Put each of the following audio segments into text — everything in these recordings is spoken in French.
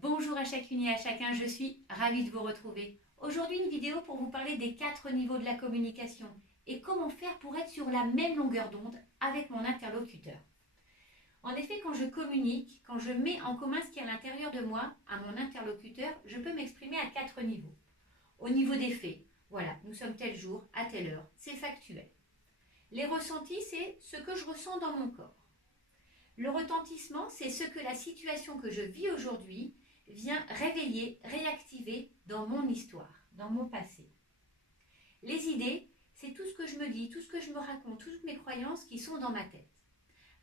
Bonjour à chacune et à chacun, je suis ravie de vous retrouver. Aujourd'hui une vidéo pour vous parler des 4 niveaux de la communication et comment faire pour être sur la même longueur d'onde avec mon interlocuteur. En effet, quand je communique, quand je mets en commun ce qui est à l'intérieur de moi à mon interlocuteur, je peux m'exprimer à 4 niveaux. Au niveau des faits, voilà, nous sommes tel jour, à telle heure, c'est factuel. Les ressentis, c'est ce que je ressens dans mon corps. Le retentissement, c'est ce que la situation que je vis aujourd'hui vient réveiller, réactiver dans mon histoire, dans mon passé. Les idées, c'est tout ce que je me dis, tout ce que je me raconte, toutes mes croyances qui sont dans ma tête.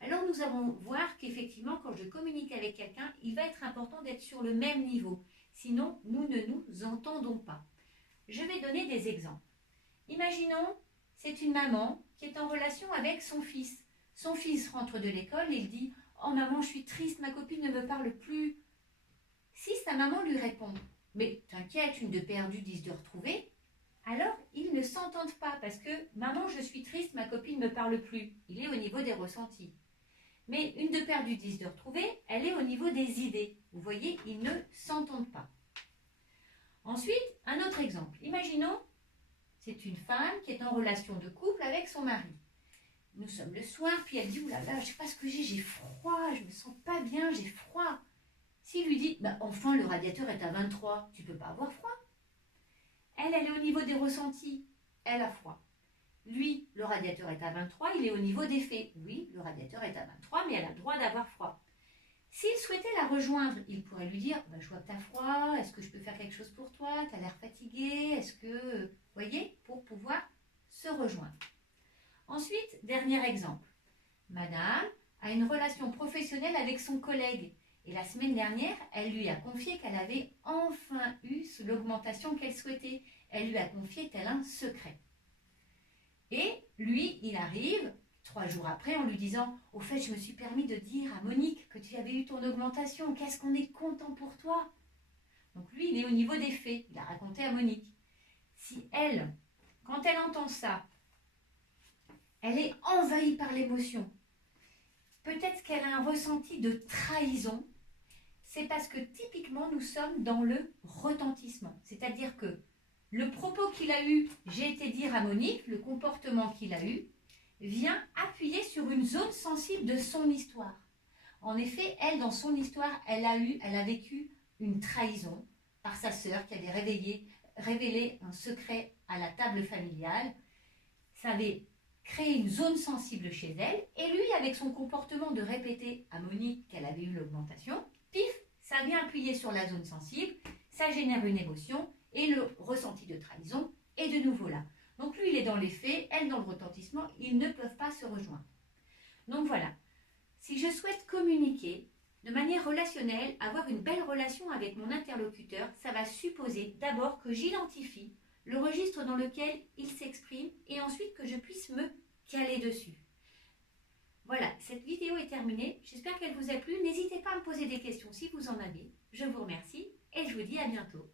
Alors nous allons voir qu'effectivement, quand je communique avec quelqu'un, il va être important d'être sur le même niveau. Sinon, nous ne nous entendons pas. Je vais donner des exemples. Imaginons, c'est une maman qui est en relation avec son fils. Son fils rentre de l'école et il dit « Oh maman, je suis triste, ma copine ne me parle plus. » Si sa maman lui répond « Mais t'inquiète, une de perdue, 10 de retrouvée », alors ils ne s'entendent pas parce que « Maman, je suis triste, ma copine ne me parle plus ». Il est au niveau des ressentis. Mais une de perdue, 10 de retrouvée, elle est au niveau des idées. Vous voyez, ils ne s'entendent pas. Ensuite, un autre exemple. Imaginons, c'est une femme qui est en relation de couple avec son mari. Nous sommes le soir, puis elle dit « Ouh là là, je ne sais pas ce que j'ai froid, je me sens pas bien, j'ai froid ». S'il lui dit bah, « Enfin, le radiateur est à 23, tu ne peux pas avoir froid ». Elle est au niveau des ressentis, elle a froid. Lui, le radiateur est à 23, il est au niveau des faits. Oui, le radiateur est à 23, mais elle a le droit d'avoir froid. S'il souhaitait la rejoindre, il pourrait lui dire bah, « Je vois que tu as froid, est-ce que je peux faire quelque chose pour toi? Tu as l'air fatigué, est-ce que… » Vous voyez, pour pouvoir se rejoindre. Ensuite, dernier exemple. Madame a une relation professionnelle avec son collègue. Et la semaine dernière, elle lui a confié qu'elle avait enfin eu l'augmentation qu'elle souhaitait. Elle lui a confié tel un secret. Et lui, il arrive 3 jours après en lui disant « Au fait, je me suis permis de dire à Monique que tu avais eu ton augmentation. Qu'est-ce qu'on est content pour toi ?» Donc lui, il est au niveau des faits. Il a raconté à Monique. Si elle, quand elle entend ça, elle est envahie par l'émotion. Peut-être qu'elle a un ressenti de trahison. C'est parce que typiquement, nous sommes dans le retentissement. C'est-à-dire que le propos qu'il a eu, j'ai été dire à Monique, le comportement qu'il a eu, vient appuyer sur une zone sensible de son histoire. En effet, elle, dans son histoire, elle a vécu une trahison par sa sœur qui avait révélé un secret à la table familiale. Ça avait créé une zone sensible chez elle, et lui, avec son comportement de répéter à Monique qu'elle avait eu l'augmentation, pif, ça vient appuyer sur la zone sensible, ça génère une émotion, et le ressenti de trahison est de nouveau là. Donc lui, il est dans les faits, elle dans le retentissement, ils ne peuvent pas se rejoindre. Donc voilà, si je souhaite communiquer de manière relationnelle, avoir une belle relation avec mon interlocuteur, ça va supposer d'abord que j'identifie le registre dans lequel il s'exprime et ensuite que je puisse me caler dessus. Voilà, cette vidéo est terminée. J'espère qu'elle vous a plu. N'hésitez pas à me poser des questions si vous en avez. Je vous remercie et je vous dis à bientôt.